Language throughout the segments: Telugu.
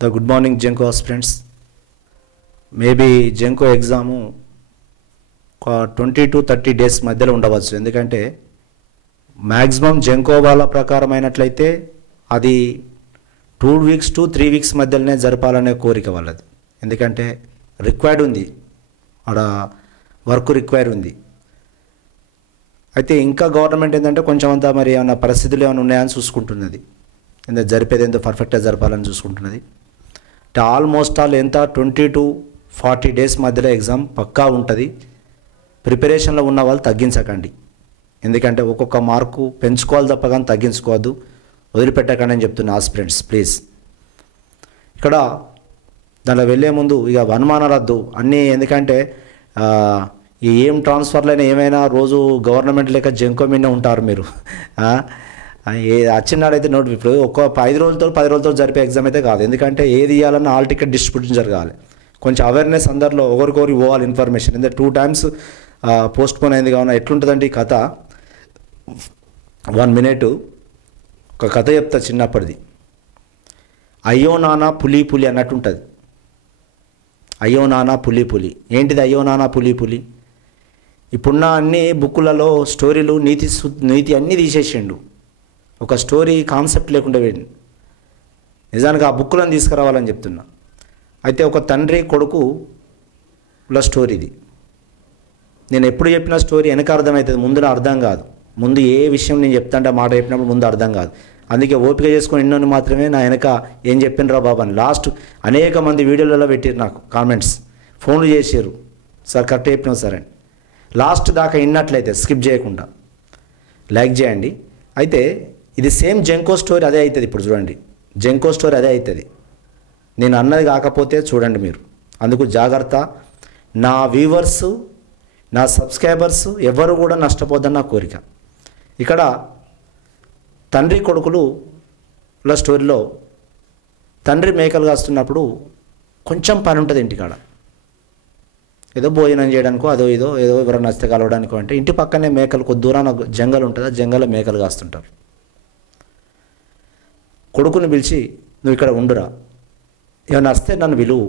The good morning Jenko aspirants. Maybe Jenko exam ఒక 20 to 30 డేస్ మధ్యలో ఉండవచ్చు. ఎందుకంటే మ్యాక్సిమం జెంకో వాళ్ళ ప్రకారం అయినట్లయితే అది 2 weeks to 3 weeks మధ్యలోనే జరపాలనే కోరిక వాళ్ళది. ఎందుకంటే రిక్వైర్డ్ ఉంది, అక్కడ వర్క్ రిక్వైర్ ఉంది. అయితే ఇంకా గవర్నమెంట్ ఏంటంటే కొంచెం అంతా మరి ఏమైనా పరిస్థితులు ఏమైనా ఉన్నాయని చూసుకుంటున్నది. ఎందుకంటే జరిపేది ఎంతో పర్ఫెక్ట్గా జరపాలని చూసుకుంటున్నది. అంటే ఆల్మోస్ట్ ఆల్ ఎంత 20 to 40 డేస్ మధ్యలో ఎగ్జామ్ పక్కా ఉంటుంది. ప్రిపరేషన్లో ఉన్న వాళ్ళు తగ్గించకండి. ఎందుకంటే ఒక్కొక్క మార్కు పెంచుకోవాలి తప్ప కానీ తగ్గించుకోవద్దు, వదిలిపెట్టకండి అని చెప్తున్నా ఆస్పిరెంట్స్ ప్లీజ్. ఇక్కడ దానిలో వెళ్ళే ముందు ఇక అనుమానాలద్దు అన్నీ. ఎందుకంటే ఈ ఏం ట్రాన్స్ఫర్లైనా ఏమైనా రోజు గవర్నమెంట్ లేక జెంకో మీదనే ఉంటారు మీరు. వచ్చినాడైతే నోట్ ఇప్పుడు ఒక్క 5 రోజులతో 10 రోజులతో జరిపే ఎగ్జామ్ అయితే కాదు. ఎందుకంటే ఏది ఇవ్వాలన్నా ఆల్ టికెట్ డిస్ట్రిబ్యూషన్ జరగాలి. కొంచెం అవేర్నెస్ అందరిలో ఒకరికొకరికి పోవాలి ఇన్ఫర్మేషన్. ఎందుకంటే 2 times పోస్ట్పోన్ అయింది కావున ఎట్లుంటుందంటే ఈ కథ 1 minute ఒక కథ చెప్తా చిన్నప్పటిది. అయ్యో నానా పులి పులి అన్నట్టు ఉంటుంది. అయ్యో నానా పులి పులి ఏంటిది? అయ్యో నానా పులి పులి ఇప్పుడున్న అన్ని బుక్కులలో స్టోరీలు నీతి అన్నీ తీసేసిండు. ఒక స్టోరీ కాన్సెప్ట్ లేకుండా వెళ్ళి నిజానికి ఆ బుక్కులను తీసుకురావాలని చెప్తున్నా. అయితే ఒక తండ్రి కొడుకుల స్టోరీ ఇది. నేను ఎప్పుడు చెప్పిన స్టోరీ వెనక అర్థమవుతుంది, ముందు అర్థం కాదు. ముందు ఏ విషయం నేను చెప్తాంటే మాట చెప్పినప్పుడు ముందు అర్థం కాదు. అందుకే ఓపిక చేసుకొని ఎన్నోని మాత్రమే నా వెనక ఏం చెప్పినరా బాబు అని. లాస్ట్ అనేక మంది వీడియోలలో పెట్టారు నాకు కామెంట్స్, ఫోన్లు చేసారు, సార్ కరెక్ట్ చెప్పినావు సార్ అని. లాస్ట్ దాకా విన్నట్లయితే స్కిప్ చేయకుండా లైక్ చేయండి. అయితే ఇది సేమ్ జెంకో స్టోరీ అదే అవుతుంది. ఇప్పుడు చూడండి, జెంకో స్టోరీ అదే అవుతుంది. నేను అన్నది కాకపోతే చూడండి మీరు. అందుకు జాగ్రత్త. నా వ్యూవర్స్, నా సబ్స్క్రైబర్స్ ఎవరు కూడా నష్టపోద్దని నా కోరిక. ఇక్కడ తండ్రి కొడుకుల స్టోరీలో తండ్రి మేకలు కాస్తున్నప్పుడు కొంచెం పని ఉంటుంది ఇంటికాడ. ఏదో భోజనం చేయడానికో అదో ఏదో ఎవరైనా నచ్చితే కలవడానికో అంటే ఇంటి పక్కనే మేకలు కొద్ది దూరాన జంగల్ ఉంటుంది, ఆ జంగల్లో మేకలు కాస్తుంటారు. కొడుకుని పిలిచి నువ్వు ఇక్కడ ఉండురా, ఏమైనా వస్తే నన్ను విలువు,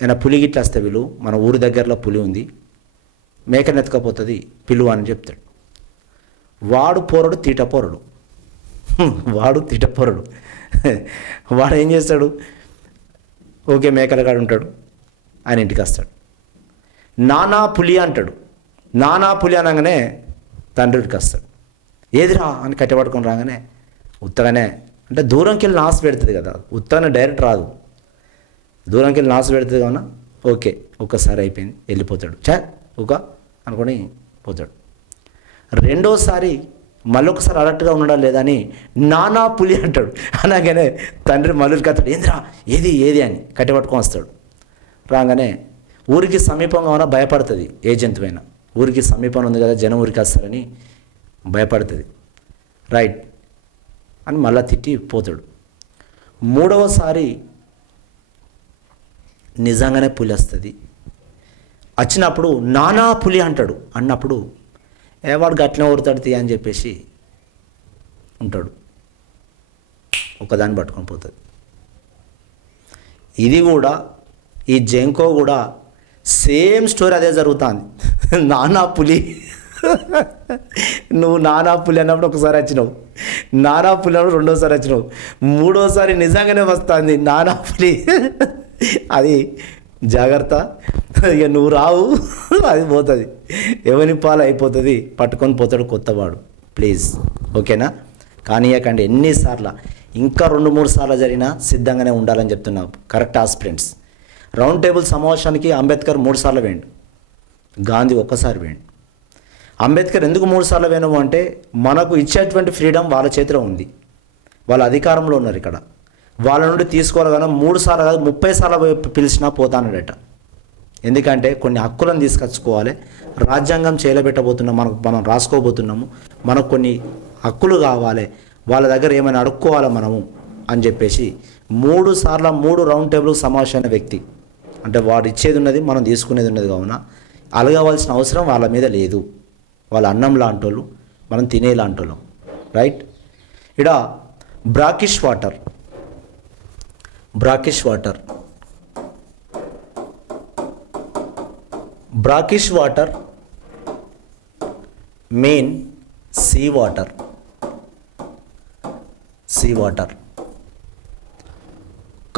ఏమైనా పులి గిట్ల వస్తే విలువు, మన ఊరి దగ్గరలో పులి ఉంది, మేకను ఎత్తుకపోతుంది పిలువు అని చెప్తాడు. వాడు పోరడు తీటపోరడు, వాడు తీటపోరడు. వాడు ఏం చేస్తాడు, ఓకే మేకల కాడు ఉంటాడు, ఆయన ఇంటికి వస్తాడు. నానా పులి అంటాడు. నానా పులి అనగానే తండ్రికి వస్తాడు. ఏదిరా అని కట్టెపట్టుకొని రాగానే ఉత్తగానే అంటే దూరంకి వెళ్ళి నాసు పెడుతుంది కదా, ఉత్తగానే డైరెక్ట్ రాదు, దూరంకి వెళ్ళి నాసు పెడుతుంది కావున ఓకే ఒక్కసారి అయిపోయింది వెళ్ళిపోతాడు. ఒక అనుకొని పోతాడు. రెండోసారి మళ్ళొకసారి అలర్ట్గా ఉండడం లేదని నానా పులి అంటాడు. అనగానే తండ్రి మళ్ళీ కత్తాడు, ఏంద్రా ఏది ఏది అని కట్టెపట్టుకొని వస్తాడు. రాగానే ఊరికి సమీపంగా ఉన్న భయపడుతుంది. ఏ జంతువైనా ఊరికి సమీపంలో ఉంది కదా, జనం ఊరికి వస్తారని భయపడుతుంది. రైట్ అని మళ్ళా తిట్టి పోతాడు. మూడవసారి నిజంగానే పులి వస్తుంది. వచ్చినప్పుడు నానా పులి అంటాడు. అన్నప్పుడు వాడు గట్లనే ఊరుతాడు అని చెప్పేసి ఉంటాడు. ఒకదాన్ని పట్టుకొని పోతుంది. ఇది కూడా ఈ జెంకో కూడా సేమ్ స్టోరీ అదే జరుగుతుంది. నానా పులి నువ్వు నానా పులి అన్నప్పుడు ఒకసారి వచ్చినావు, నానా పులి అన్నప్పుడు రెండోసారి వచ్చినావు, మూడోసారి నిజంగానే వస్తుంది నానా పులి. అది జాగ్రత్త, ఇక నువ్వు రావు, అది పోతుంది, ఎవరి పాలు అయిపోతుంది, పట్టుకొని పోతాడు కొత్తవాడు. ప్లీజ్ ఓకేనా? కానీయకండి. ఎన్నిసార్లు ఇంకా 2-3 సార్లు జరిగినా సిద్ధంగానే ఉండాలని చెప్తున్నావు. Correct aspirants. రౌండ్ టేబుల్ సమావేశానికి అంబేద్కర్ 3 సార్లు వేయండి, గాంధీ ఒక్కసారి వేయండి. అంబేద్కర్ ఎందుకు 3 సార్లు వేయను అంటే మనకు ఇచ్చేటువంటి ఫ్రీడమ్ వాళ్ళ చేతిలో ఉంది, వాళ్ళ అధికారంలో ఉన్నారు. ఇక్కడ వాళ్ళ నుండి తీసుకోవాలి కానీ 3 సార్లు కాదు 30 సార్లు పిలిచినా పోతానడట. ఎందుకంటే కొన్ని హక్కులను తీసుకొచ్చుకోవాలి. రాజ్యాంగం చేయలేబెట్టబోతున్నాం, మనం రాసుకోబోతున్నాము, మనకు కొన్ని హక్కులు కావాలి, వాళ్ళ దగ్గర ఏమైనా అడుక్కోవాలి మనము అని చెప్పేసి 3 సార్లు 3 రౌండ్ టేబుల్ సమావేశమైన వ్యక్తి. అంటే వాడు ఇచ్చేది ఉన్నది, మనం తీసుకునేది ఉన్నది కావున అలగవలసిన అవసరం వాళ్ళ మీద లేదు. వాళ్ళ అన్నం లాంటోళ్ళు, మనం తినే లాంటోళ్ళం. రైట్. ఇక్కడ brackish water brackish water. Brackish water mean sea water. Sea water.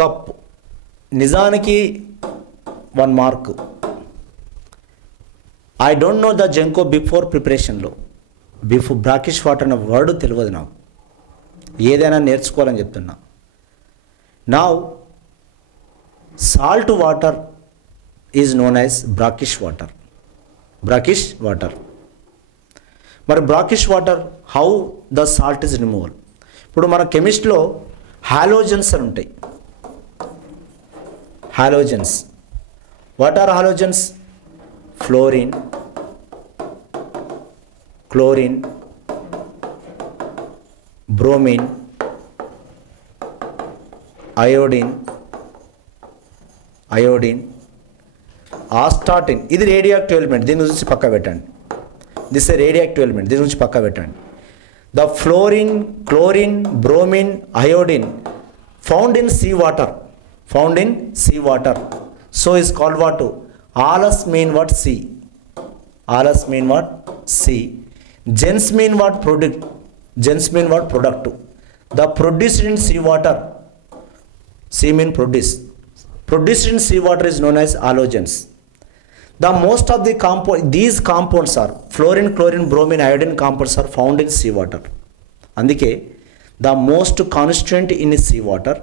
Cup. నిజానికి 1 mark. I don't know the జంకో బిఫోర్ ప్రిపరేషన్లో. బిఫోర్ బ్రాకిష్ వాటర్ అనే వర్డ్ తెలియదు నాకు. ఏదైనా నేర్చుకోవాలని చెప్తున్నా. Now salt water is known as brackish water. Brackish water. మరి brackish water how the salt is removal. ఇప్పుడు మన కెమిస్ట్రీలో హాలోజన్స్ అని ఉంటాయి. Halogens. What are halogens? Fluorine, chlorine, bromine, iodine, astatine. ఇది రేడియో యాక్టివ్ ఎలిమెంట్. దీని గురించి పక్క పెట్టండి. This a radioactive element. దీని గురించి పక్క పెట్టండి. The fluorine, chlorine, bromine, iodine found in sea water. Found in sea water. So is called what? Alus mean what? Sea. Alus mean what? Sea. Gens mean what? Product. Gens mean what? Product. The produced in sea water. Sea mean produce. Produced in sea water is known as halogens. The most of the these compounds are fluorine, chlorine, bromine, iodine compounds are found in sea water. Andike the most constant in sea water.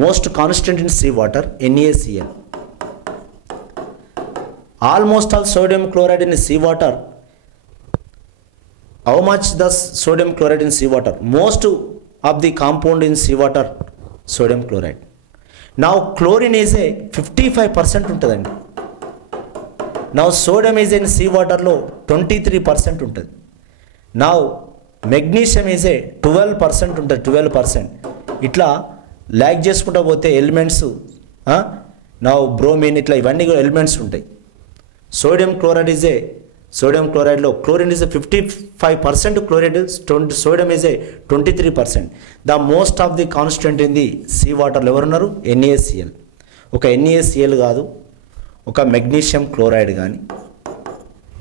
Most constant in sea water, NaCl. Almost all sodium chloride in sea water. How much the sodium chloride in sea water? Most of the compound in sea water, sodium chloride. Now chlorine is a 55% untadandi. Now sodium is in sea water lo 23% untadi. Now magnesium is a 12% untadi. 12%. Itla lakh చేసుకుంటూ పోతే ఎలిమెంట్స్ నా బ్రోమిన్ ఇట్లా ఇవన్నీ కూడా ఎలిమెంట్స్ ఉంటాయి. సోడియం క్లోరైడ్లో chlorine is 55%, chloride sodium is 23%. The most of the constant in the sea వాటర్లో ఎవరున్నారు? NaCl. ఒక NaCl కాదు, ఒక మెగ్నీషియం క్లోరైడ్ కానీ,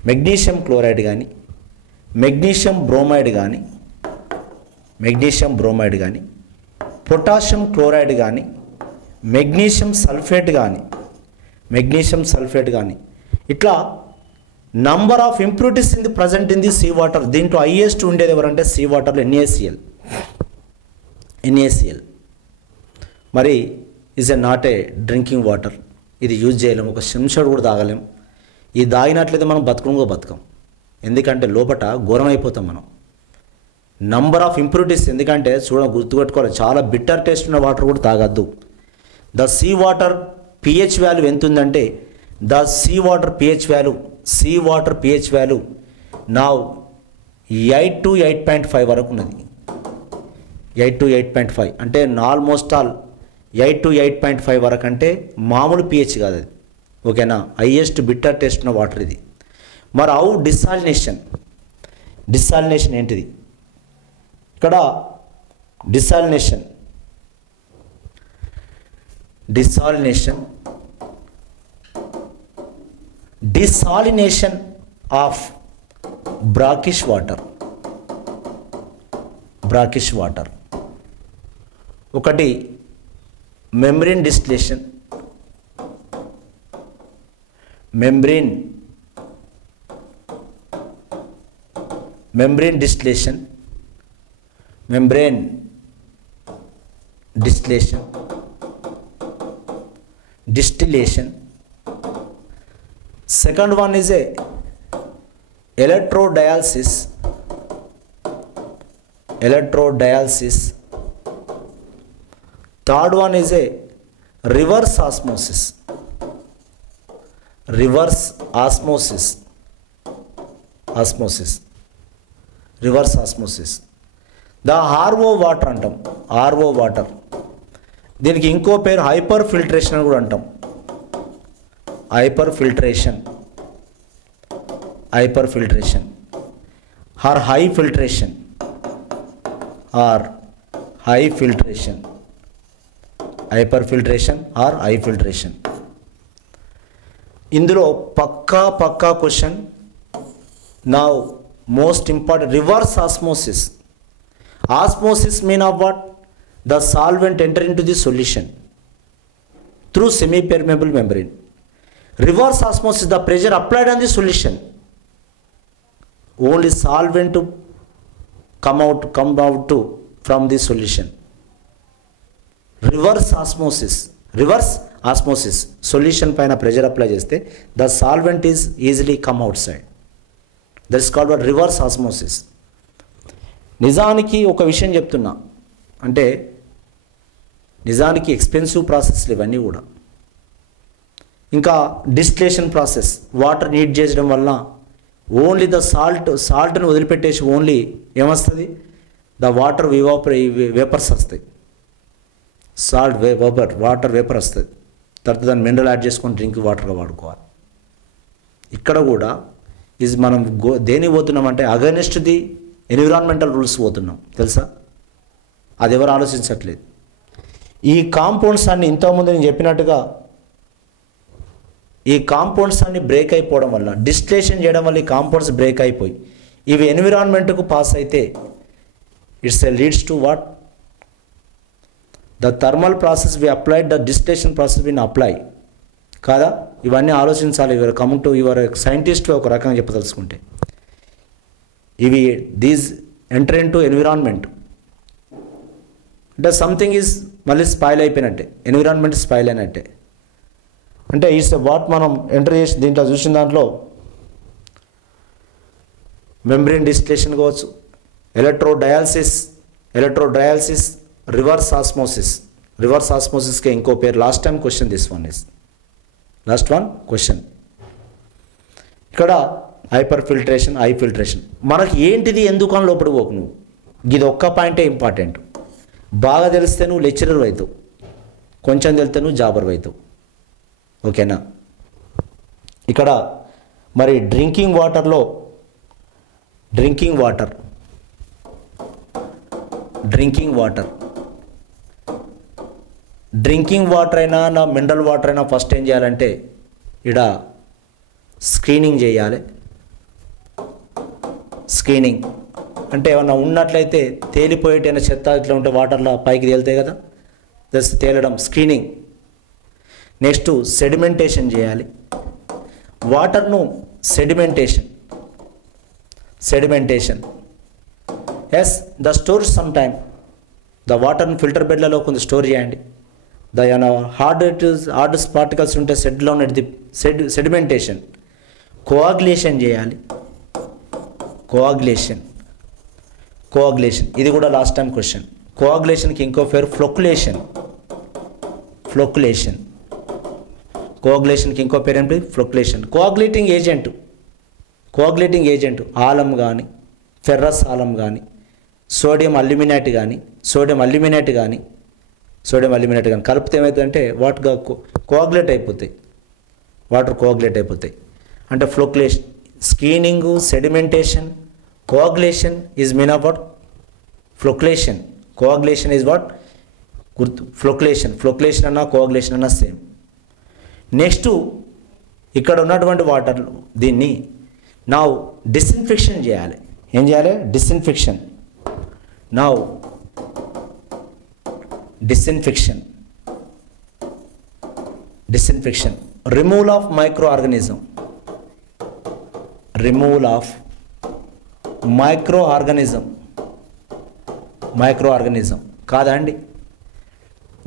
మెగ్నీషియం బ్రోమైడ్ కానీ, పొటాషియం క్లోరైడ్ కానీ, మెగ్నీషియం సల్ఫేట్ కానీ ఇట్లా number of impurities in the present in the sea water. దీంట్లో హైయెస్ట్ ఉండేది ఎవరంటే సీ వాటర్లో NaCl. మరి is a not a drinking water. ఇది యూజ్ చేయలేము, ఒక చెంచాడు కూడా తాగలేం. ఇది తాగినట్లయితే మనం బతకం. ఎందుకంటే లోపట ఘోరం అయిపోతాం మనం. Number of impurities. ఎందుకంటే గుర్తుపెట్టుకోవాలి, చాలా బిట్టర్ టేస్ట్ ఉన్న వాటర్ కూడా తాగద్దు. The sea water pH value ఎంత ఉందంటే the sea water pH value నా 8 to 8.5 వరకు ఉన్నది. 8 to 8.5 అంటే ఆల్మోస్ట్ ఆల్ 8 to 8.5 వరకు అంటే మామూలు pH కాదు అది. ఓకేనా? హైయెస్ట్ బిట్టర్ టేస్ట్ ఉన్న వాటర్ ఇది. మరి హౌ డిసాలినేషన్ ఏంటిది? ఇక్కడ డిసాలినేషన్ ఆఫ్ బ్రాకిష్ వాటర్. ఒకటి membrane distillation, membrane distillation. Second one is a electrodialysis. Third one is a reverse osmosis. The RO water అంటాం. RO వాటర్ దీనికి ఇంకో పేరు హైపర్ ఫిల్టరేషన్ అని కూడా అంటాం. Hyper filtration or high filtration hyper filtration or high filtration. ఇందులో పక్కా question. Now most important, reverse osmosis. Osmosis mean of what? The solvent enter into the solution through semi-permeable membrane. Reverse osmosis, the pressure applied on the solution, only solvent to come out from the solution. Reverse osmosis, solution paina pressure apply cheste the solvent is easily come outside. That is called what? Reverse osmosis. నిజానికి ఒక విషయం చెప్తున్నా, అంటే నిజానికి ఎక్స్పెన్సివ్ ప్రాసెస్లు ఇవన్నీ కూడా. ఇంకా డిస్టిలేషన్ ప్రాసెస్, వాటర్ నీట్ చేయడం వల్ల ఓన్లీ ద సాల్ట్ని వదిలిపెట్టేసి ఓన్లీ ఏమొస్తుంది? ద వాటర్ వేపర్స్ వస్తాయి. సాల్ట్ వాటర్ వేపర్ వస్తుంది. తర్వాత దాన్ని మినరల్ యాడ్ చేసుకొని డ్రింక్ వాటర్గా వాడుకోవాలి. ఇక్కడ కూడా ఇది మనం దేని పోతున్నామంటే అగైనెస్ట్ ది ఎన్విరాన్మెంటల్ రూల్స్ పోతున్నాం, తెలుసా? అది ఎవరు ఆలోచించట్లేదు. ఈ కాంపౌండ్స్ అన్ని ఇంతకుముందు నేను చెప్పినట్టుగా ఈ కాంపౌండ్స్ అన్ని బ్రేక్ అయిపోవడం వల్ల, డిస్టిలేషన్ చేయడం వల్ల ఈ కాంపౌండ్స్ బ్రేక్ అయిపోయి ఇవి ఎన్విరాన్మెంట్కు పాస్ అయితే it's leads to what? The thermal process we applied, the distillation process when apply. కాదా? ఇవన్నీ ఆలోచించాలి. ఇవర్ కమింగ్ టు యువర్ సైంటిస్ట్ ఒక రకంగా చెప్పదలుచుకుంటే ఇవి these enter into environment అంటే సంథింగ్ ఈజ్ మళ్ళీ స్పాయిల్ అయిపోయినట్టే, ఎన్విరాన్మెంట్ స్పాయిల్ అయినట్టే. అంటే ఈస్ వాట్ మనం ఎంటర్ చేసి దీంట్లో చూసిన దాంట్లో మెంబ్రేన్ డిస్టిలేషన్ కావచ్చు, ఎలక్ట్రోడయాలసిస్, రివర్స్ ఆస్మోసిస్కి ఇంకో పేరు. Last time question last one question. ఇక్కడ హైపర్ ఫిల్ట్రేషన్, హై ఫిల్ట్రేషన్. మనకి ఏంటిది ఎందుకు అని లోపలికి పోకు నువ్వు. ఇది ఒక్క పాయింటే ఇంపార్టెంట్. బాగా తెలిస్తే నువ్వు లెక్చరర్ అవుతావు, కొంచెం తెలిస్తే నువ్వు జాబర్ అవుతావు. ఓకేనా? ఇక్కడ మరి డ్రింకింగ్ వాటర్ అయినా నా మినరల్ వాటర్ అయినా ఫస్ట్ ఏం చేయాలంటే ఇక్కడ స్క్రీనింగ్ చేయాలి. స్క్రీనింగ్ అంటే ఏమన్నా ఉన్నట్లయితే తేలిపోయేటైనా చెత్త ఇట్లా ఉంటే వాటర్లో పైకి తేలుతాయి కదా, జస్ట్ తేలడం స్క్రీనింగ్. నెక్స్ట్ సెడిమెంటేషన్ చేయాలి. వాటర్ను sedimentation as the store some time the వాటర్ను ఫిల్టర్ బెడ్లలో కొంచెం స్టోర్ చేయండి. ద హార్డ్ పార్టికల్స్ ఉంటే సెడ్లో ఉన్నది సెడిమెంటేషన్. కోఆగ్యులేషన్ చేయాలి. కోఆగ్యులేషన్ ఇది కూడా లాస్ట్ టైం క్వశ్చన్. కోఆగ్యులేషన్కి ఇంకో పేరు ఫ్లోక్యులేషన్. కోఆగ్యులేషన్కి ఇంకో పేరు ఏంటి? ఫ్లోక్యులేషన్. కోఆగ్యులేటింగ్ ఏజెంట్ ఆలం కానీ, ఫెర్రస్ ఆలం కానీ, సోడియం అల్యూమినేట్ కానీ కలిపితే ఏమవుతుందంటే వాటిగా కోఆగ్యులేట్ అయిపోతాయి, వాటర్ కోఆగ్యులేట్ అయిపోతాయి. అంటే flocculation, screening, sedimentation, coagulation is mean of what? Flocculation. Coagulation is what? Flocculation అన్నా కోఆగ్యులేషన్ అన్నా సేమ్. నెక్స్ట్ ఇక్కడ ఉన్నటువంటి వాటర్ దీన్ని నా డిస్ఇన్ఫెక్షన్ చేయాలి. ఏం చేయాలి? Disinfection. Removal of micro organism కాదా అండి?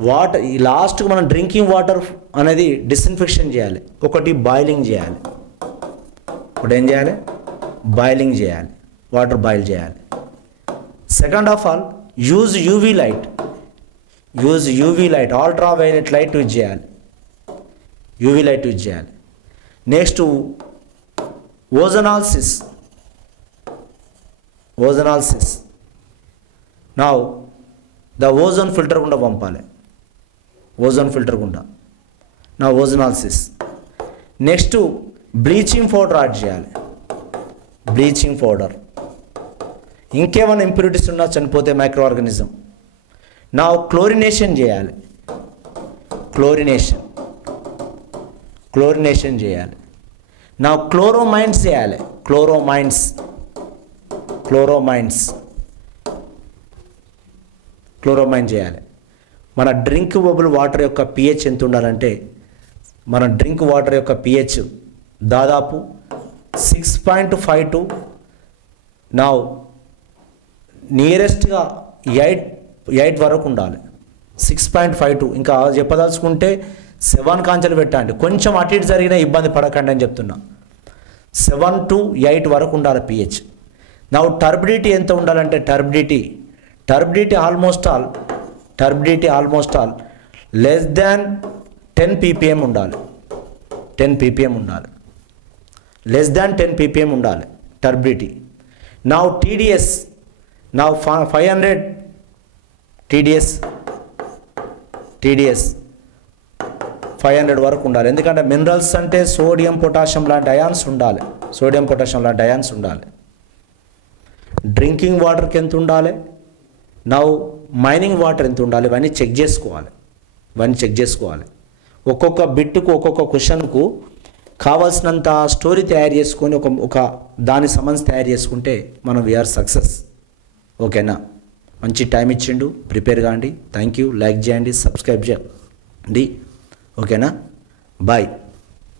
వాటర్ ఈ లాస్ట్కి మనం డ్రింకింగ్ వాటర్ అనేది డిస్ఇన్ఫెక్షన్ చేయాలి. ఒకటి బాయిలింగ్ చేయాలి. ఏం చేయాలి? బాయిలింగ్ చేయాలి, వాటర్ బాయిల్ చేయాలి. Second of all use UV light, ultraviolet light use చేయాలి. Next ozonolysis. Now the ozone filter గుండా పంపాలి. నా ozonolysis. Next bleaching powder add చేయాలి. ఇంకేమైనా ఇంప్యూరిటీస్ ఉన్నా చనిపోతే మైక్రో ఆర్గానిజం. నా క్లోరినేషన్ చేయాలి. క్లోరినేషన్ చేయాలి. నా క్లోరోమైన్స్ చేయాలి. క్లోరోమైన్స్ చేయాలి. మన డ్రింకబుల్ వాటర్ యొక్క pH ఎంత ఉండాలంటే, మన డ్రింక్ వాటర్ యొక్క pH దాదాపు 6.5 to నా నియరెస్ట్గా 8 వరకు ఉండాలి. 6.5 to, ఇంకా చెప్పదలుచుకుంటే 7 కాంచెలు పెట్టండి, కొంచెం అటు ఇటు జరిగినా ఇబ్బంది పడకండి అని చెప్తున్నా. 7 to 8 వరకు ఉండాలి pH. నా టర్బిడిటీ ఎంత ఉండాలంటే, turbidity almost all less than 10 ppm ఉండాలి. 10 ppm ఉండాలి. లెస్ దాన్ 10 ppm ఉండాలి టర్బిడిటీ. నా TDS, నా 500 TDS 500 వరకు ఉండాలి. ఎందుకంటే మినరల్స్ అంటే సోడియం పొటాషియం లాంటి అయాన్స్ ఉండాలి. డ్రింకింగ్ వాటర్కి ఎంత ఉండాలి, నా మైనింగ్ వాటర్ ఎంత ఉండాలి, ఇవన్నీ చెక్ చేసుకోవాలి. ఒక్కొక్క బిట్టుకు, ఒక్కొక్క క్వశ్చన్కు కావాల్సినంత స్టోరీ తయారు చేసుకొని ఒక దాని సంబంధించి తయారు చేసుకుంటే మనం వీఆర్ సక్సెస్. ఓకేనా? మంచి టైం ఇచ్చిండు, ప్రిపేర్ కాండి. Thank you. లైక్ చేయండి, సబ్స్క్రైబ్ చేయండి. ఓకేనా? బాయ్.